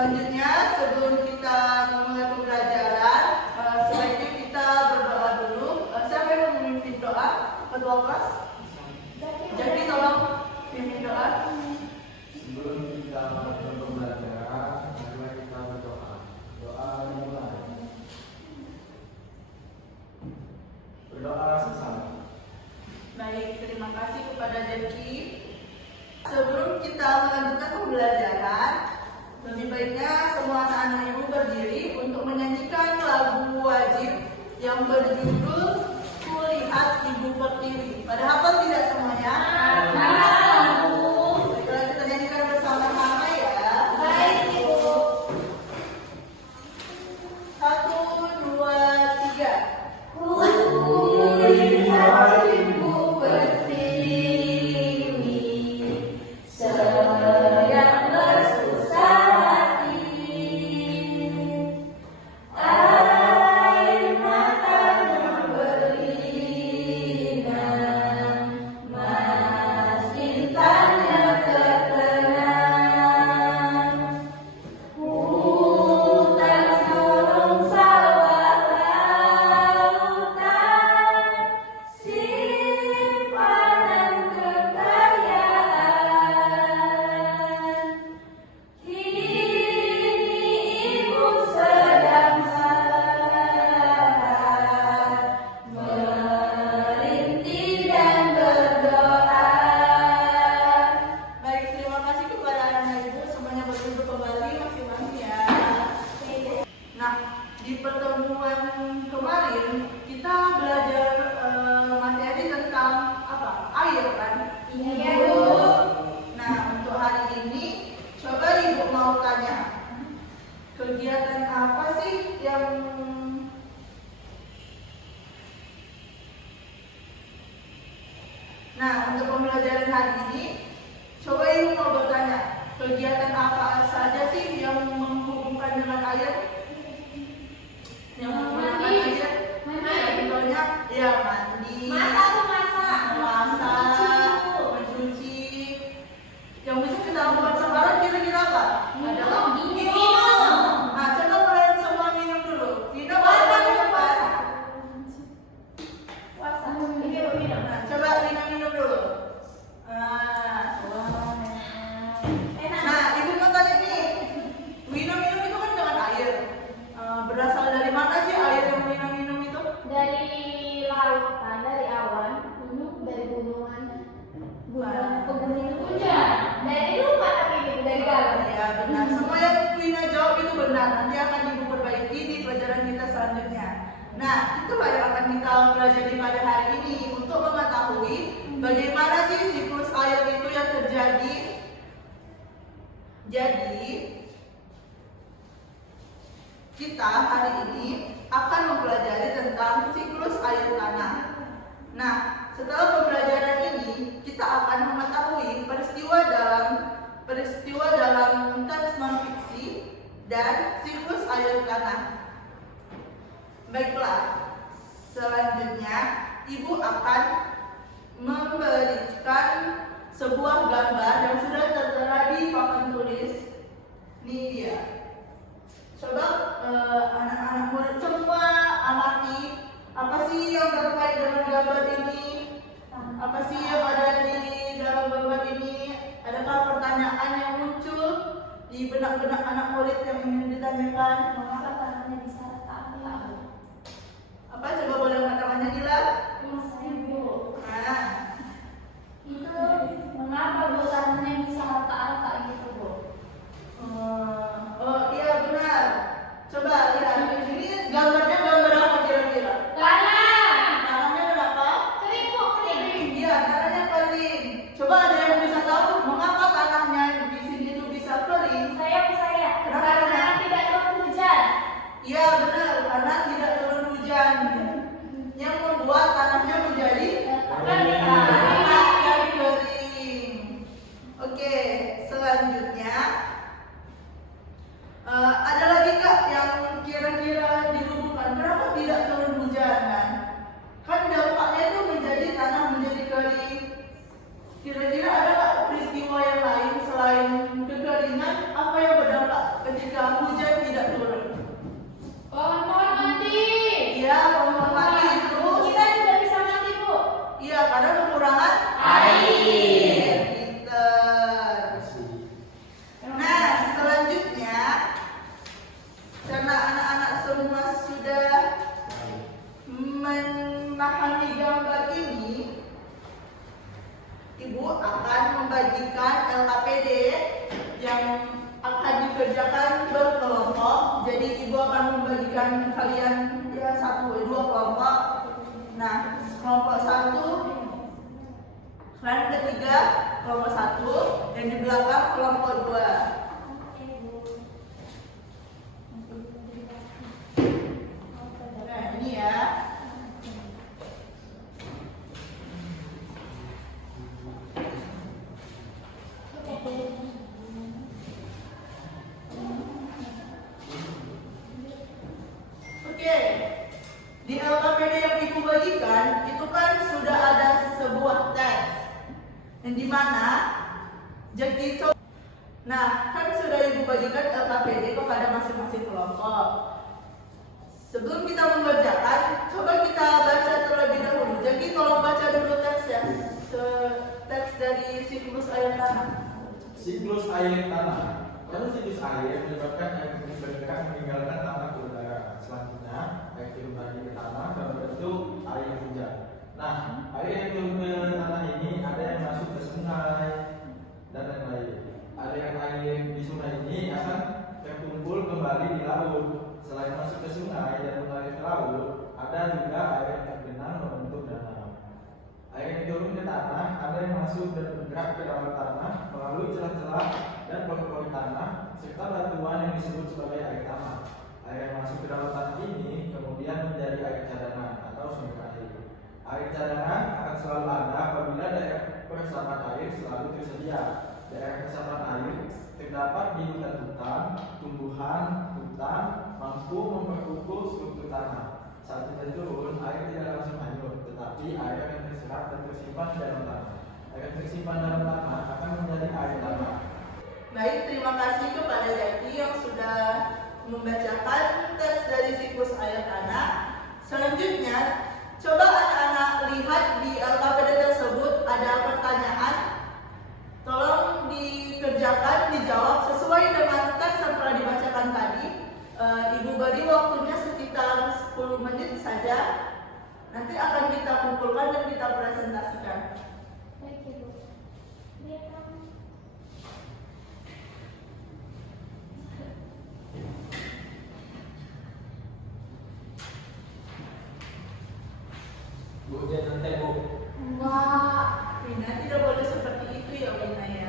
Selanjutnya, sebelum kita memulai pembelajaran, sebaiknya kita berdoa dulu. Siapa yang mau memimpin doa? Ketua kelas? Jadi tolong pimpin doa. Sebelum kita melakukan pembelajaran, marilah kita berdoa. Doa dimulai. Berdoa sesama. Baik, terima kasih kepada Jaki. Sebelum kita melanjutkan pembelajaran, lebih baiknya semua anak-anak ibu berdiri untuk menyanyikan lagu wajib yang berjudul Kulihat Ibu Pertiwi. Pada hafal tidak semuanya? Baiklah, kita nyanyikan bersama-sama ya. Baik, Ibu. 1, 2, 3. Kulihat Ibu Pertiwi sedang bersusah hati, air matanya berlinang, mas intannya terkenang. Hutan gunung sawah lautan, simpanan kekayaan. Kini ibu sedang sabar, merintih dan berdoa. Baik, terima kasih kepada anak-anak ibu. Semuanya berduduk kembali masing-masing ya. Nah, di pertemuan kemarin kita belajar materi tentang apa? Air kan? Iya, Bu. Nah, untuk hari ini coba ibu mau tanya, kegiatan apa sih yang Nah, untuk pembelajaran hari ini, coba ibu mau bertanya, kegiatan apa saja sih yang menghubungkan dengan air? Yang menggunakan Mandi. air? Mandi. Contohnya, ya mandi, Masak. memasak, mencuci. Yang bisa kita lakukan sekarang kira-kira apa? Adalah minum. Nah, coba kalian semua minum dulu. Minum apa? Nah, coba minum dulu. Nah, ibu mau tanya nih, minum-minum itu kan dengan air. Berasal dari mana sih air yang minum-minum itu? Dari lautan, dari awan, dari gunungan, pegunungan hujan, dari rumah tapi itu dari galon. Ya benar, semua yang Wina jawab itu benar. Nanti akan ibu perbaiki di pelajaran kita selanjutnya. Nah, itulah yang akan kita pelajari pada hari ini untuk mengetahui bagaimana sih siklus air itu yang terjadi. Jadi, kita hari ini akan mempelajari tentang siklus air tanah. Nah, setelah pembelajaran ini, kita akan mengetahui peristiwa dalam teks non-fiksi dan siklus air tanah. Baiklah, selanjutnya Ibu akan memberikan sebuah gambar yang sudah tertera di papan tulis. Ini dia. Coba anak-anak murid semua amati apa sih yang terkait dengan gambar ini? Apa sih yang ada di dalam gambar ini? Adakah pertanyaan yang muncul di benak-benak anak murid yang ingin ditanyakan? Mengapa tanahnya bisa rata? Apa? Coba boleh angkat tangannya Dila? Ibu. Nah, Itu mengapa Bu tanahnya bisa rata-rata gitu, Bu? oh iya benar. Coba lihat ini gambarnya gambar apa kira-kira? Tanah. Tanahnya kenapa? Kering, Bu, kering. Iya, tanahnya kering. Coba ada yang bisa tahu mengapa tanahnya di sini itu bisa kering? Saya. Kenapa? Karena tidak turun hujan. Iya berikan kalian ya dua kelompok. Nah, kelompok 1 kalian ada 3, kelompok 1 dan di belakang kelompok 2. Nah, ini ya. Oke, di LKPD yang ibu bagikan itu kan sudah ada sebuah teks yang dimana jadi nah kan sudah ibu bagikan LKPD kepada masing-masing kelompok. Sebelum kita mengerjakan, coba kita baca terlebih dahulu. Jadi tolong baca dulu teks ya, teks dari siklus air tanah. Siklus air tanah. Pada siklus air menyebabkan air bergerak meninggalkan tanah ke udara. Selanjutnya, air turun lagi ke tanah dalam bentuk air hujan. Nah, air yang turun ke tanah ini ada yang masuk ke sungai dan lain-lain. Air di sungai ini akan terkumpul kembali di laut. Selain masuk ke sungai dan mengalir ke laut, ada juga air yang tergenang membentuk danau. Air yang turun ke tanah ada yang masuk dan bergerak ke dalam tanah melalui celah-celah dan pori-pori tanah serta batuan yang disebut sebagai air tanah. Air yang masuk ke dalam tanah ini kemudian menjadi air cadangan atau sumber air. Air cadangan akan selalu ada apabila daerah peresapan air selalu tersedia. Daerah resapan air terdapat di hutan-hutan, tumbuhan, hutan mampu memperkukuh struktur tanah. Saat hujan turun, air tidak langsung hanyut, tetapi air yang terserap dan tersimpan di dalam tanah. Air yang tersimpan dalam tanah akan menjadi air tanah. Baik, terima kasih kepada Jaki yang sudah membacakan teks dari siklus air tanah. Selanjutnya, coba anak-anak lihat di LKPD tersebut ada pertanyaan. Tolong dikerjakan, dijawab sesuai dengan teks yang telah dibacakan tadi. Ibu beri waktunya sekitar 10 menit saja. Nanti akan kita kumpulkan dan kita presentasikan. Baik, Ibu. Bu, dia nanti bu. Wah, Wina tidak boleh seperti itu ya Wina ya.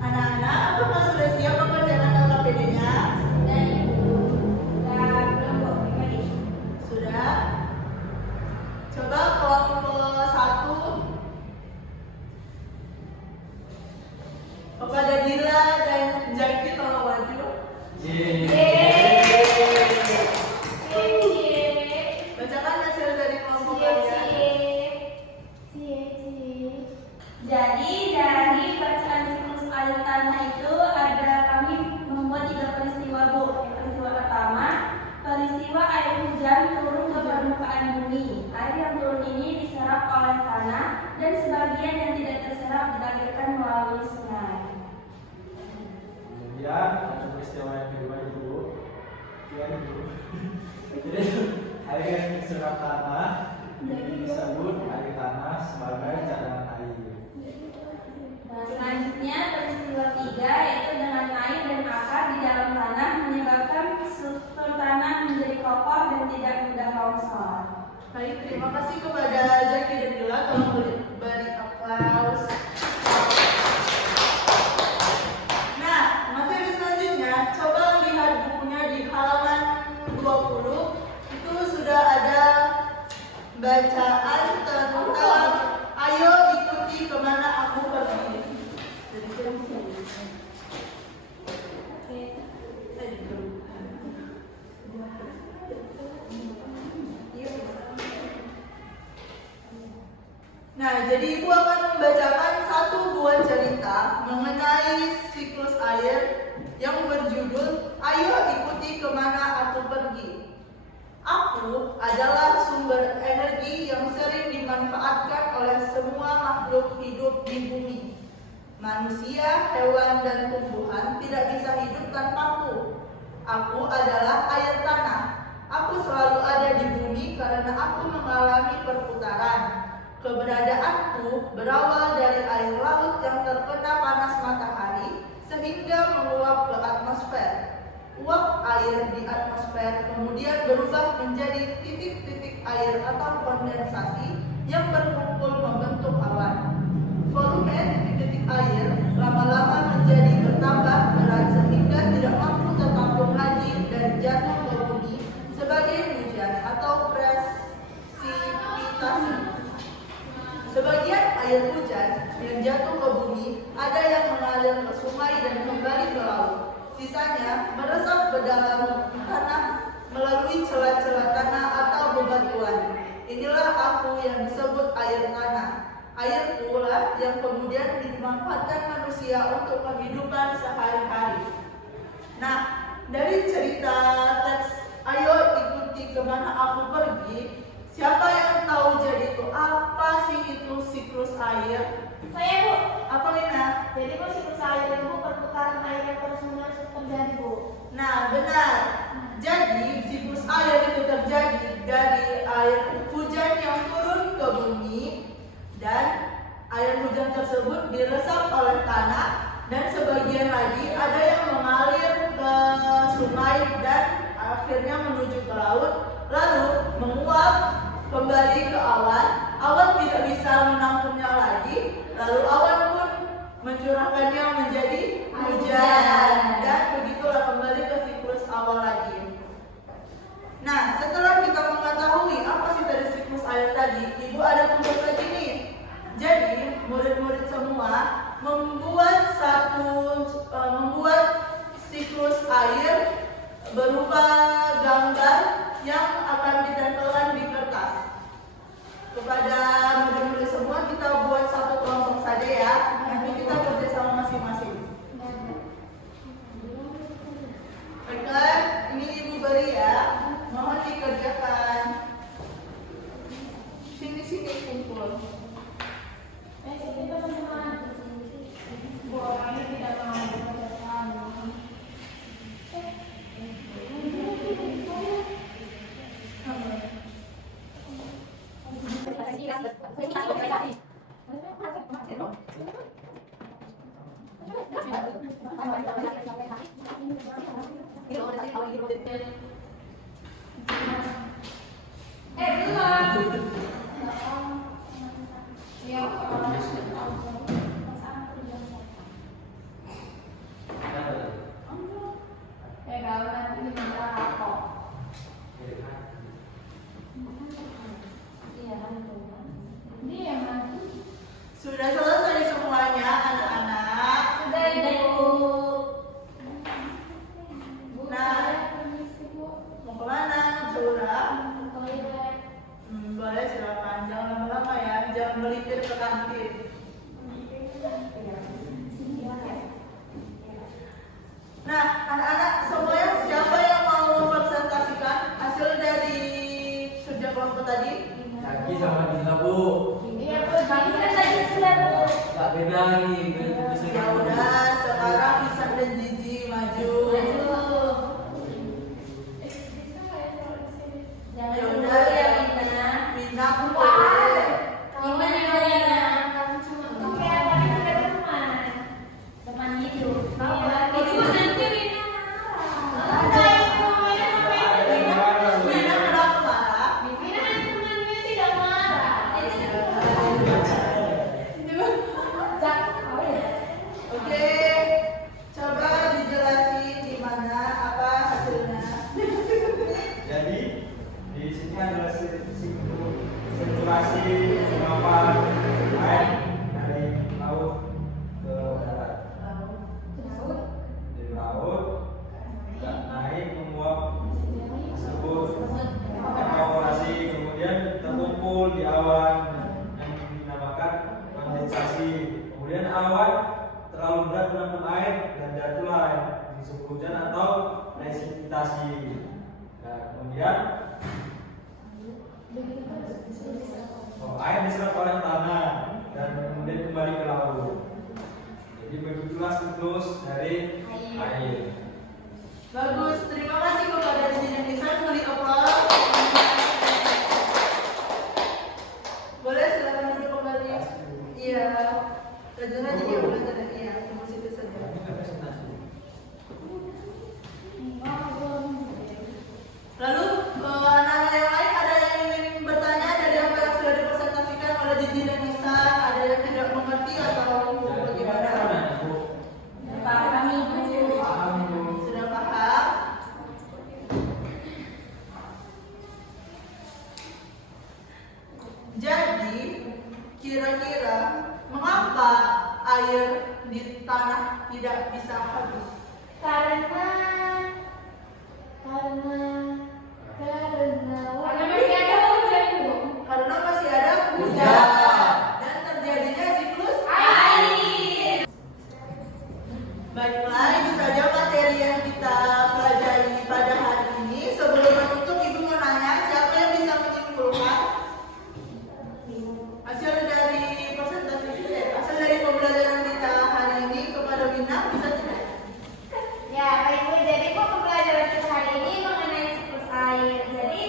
Anak-anak, apakah sudah siap mengerjakan LKPD-nya? dan Ibu. Dan kelompok pribadi. Sudah? Coba kelompok 1 kepada Dila dan Jaki tolong maju. Bacakan hasil dari kelompok kalian. Jadi dari bacaan siklus air tanah itu ada kami membuat 3 peristiwa, Bu. Yang peristiwa pertama, peristiwa air hujan turun ke permukaan bumi. Air yang turun ini diserap oleh tanah dan sebagian yang tidak terserap dialirkan melalui sungai. Kemudian ada peristiwa yang kedua itu, ya itu. Jadi air yang terserap tanah ini disebut air tanah sebagai cadangan air. Nah, selanjutnya peristiwa 3 yaitu dengan air dan akar di dalam tanah menyebabkan struktur tanah menjadi kokoh dan tidak mudah longsor. Baik, terima kasih kepada Jaki dan Dila. Tolong beri aplaus. Nah, materi selanjutnya, coba lihat bukunya di halaman 20. Itu sudah ada bacaan tentang ayo ikuti kemana aku pergi. Jadi nah, jadi Ibu akan membacakan satu buah cerita mengenai siklus air yang berjudul "Ayo Ikuti Kemana Aku Pergi". Aku adalah sumber energi yang sering dimanfaatkan oleh semua makhluk hidup di bumi. Manusia, hewan, dan tumbuhan tidak bisa hidup tanpaku. Aku adalah air tanah. Aku selalu ada di bumi karena aku mengalami perputaran. Keberadaanku berawal dari air laut yang terkena panas matahari sehingga menguap ke atmosfer. Uap air di atmosfer kemudian berubah menjadi titik-titik air atau kondensasi yang berkumpul membentuk awan. Volume titik-titik air lama-lama menjadi bertambah berat sehingga tidak mampu tertampung lagi dan jatuh ke bumi sebagai hujan atau presipitasi. Sebagian air hujan yang jatuh ke bumi ada yang mengalir ke sungai dan kembali ke laut. Sisanya meresap ke dalam tanah melalui celah-celah tanah atau bebatuan. Inilah aku yang disebut air tanah. Air pula yang kemudian dimanfaatkan manusia untuk kehidupan sehari-hari. Nah, dari cerita teks "Ayo Ikuti Kemana Aku Pergi", siapa yang tahu jadi itu apa sih itu siklus air? Saya, Bu. Apa, Lina? Jadi Bu, siklus air itu perputaran air yang terus-menerus terjadi, Bu. Nah, benar. Jadi siklus air itu terjadi dari air hujan yang turun ke bumi dan air hujan tersebut diresap oleh tanah dan sebagian lagi ada yang mengalir ke sungai dan akhirnya menuju ke laut lalu menguap kembali ke awan. Awan tidak bisa menampungnya lagi lalu awan pun mencurahkannya menjadi hujan dan begitulah kembali ke siklus awal lagi. Nah, setelah kita mengetahui apa sih dari siklus air tadi, Ibu ada tugas lagi nih. Jadi, murid-murid semua membuat siklus air berupa gambar yang akan ditempelkan di kertas. Kepada murid-murid semua kita buat satu kelompok saja ya. Nanti kita kerja sama masing-masing. Baiklah, ini Ibu beri ya. Mohon dikerjakan. Sini kumpul. Sini teman-teman. Bu, orangnya tidak mau bekerjasama. Kalau nanti diminta apa? Ini yang nanti. Sudah selesai semuanya anak-anak. Sudah, Ibu. Nah, mau kemana? Curang? Boleh, silakan. Jangan lama-lama ya. Jangan melipir ke kantin. Nah, anak-anak semuanya siapa yang mau mempresentasikan hasil dari kerja kelompok tadi? Kaki sama Dina, Bu. Iya, Bu. Kami kan tadi sudah, Bu. Tak beda nih. Ya udah, sekarang Isan dan Gigi maju. Ya udah ya, Mina pun boleh. Gimana ya? Oke, tadi sudah teman hidup. Ibu nanti Rina marah. Mina kenapa marah? Rina nanti temannya tidak marah. Oke, coba dijelasin di mana apa hasilnya. Jadi di sini adalah sirkulasi penguapan air dari laut ke darat. Dari laut naik menguap tersebut evaporasi kemudian terkumpul di awan yang dinamakan kondensasi. Kemudian awan terlalu berat menampung air dan jatuhlah di musim hujan atau presipitasi. Nah, kemudian air diserap oleh tanah dan kemudian kembali ke laut. Jadi begitulah siklus dari air. Bagus, terima kasih kepada Didi dan Nisa. Beri aplaus. Boleh silakan duduk kembali. Iya. Pelajaran jadi belajar iya, tunggu situ saja. Lalu anak-anak yang lain ada yang ingin bertanya dari apa yang sudah dipresentasikan oleh Didi dan Nisa? Ada yang tidak mengerti atau bagaimana? Paham Ibu. Sudah paham? Jadi, kira-kira mengapa air di tanah tidak bisa habis? Karena masih ada hujan, Bu. Karena masih ada hujan dan terjadinya siklus Air. Baiklah, itu saja materi yang kita pelajari pada hari ini. Sebelum menutup, Ibu mau nanya, siapa yang bisa menyimpulkan hasil dari presentasi hasil dari pembelajaran kita hari ini kepada Wina, bisa tidak? Ya, Pak Ibu, jadi pembelajaran kita hari ini mengenai siklus air. Jadi,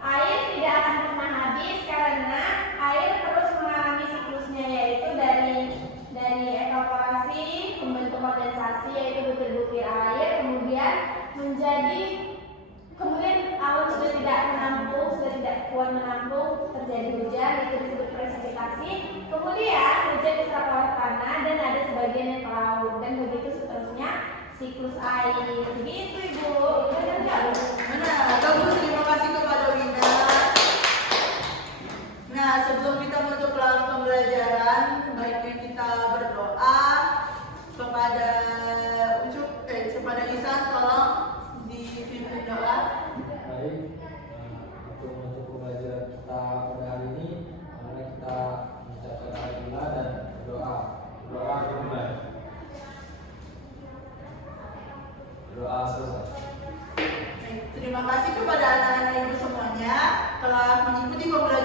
air tidak akan pernah habis karena air terus mengalami siklusnya, yaitu dari evaporasi, membentuk kondensasi yaitu butir-butir air, kemudian awan sudah tidak kuat menampung, terjadi hujan, itu disebut presipitasi. Kemudian hujan diserap oleh tanah dan ada sebagian yang ke laut, dan begitu seterusnya siklus air. Begitu Ibu, benar nggak Bu? Benar, bagus, terima kasih kepada Wina. Nah, sebelum kita menutup pembelajaran, baiknya kita berdoa kepada kepada Isan, tolong dipimpin doa. Baik, untuk menutup pembelajaran kita pada hari ini, mari kita mengucapkan alhamdulillah dan berdoa. Doa dimulai. Doa selesai. Terima kasih kepada anak-anak ibu semuanya telah mengikuti pembelajaran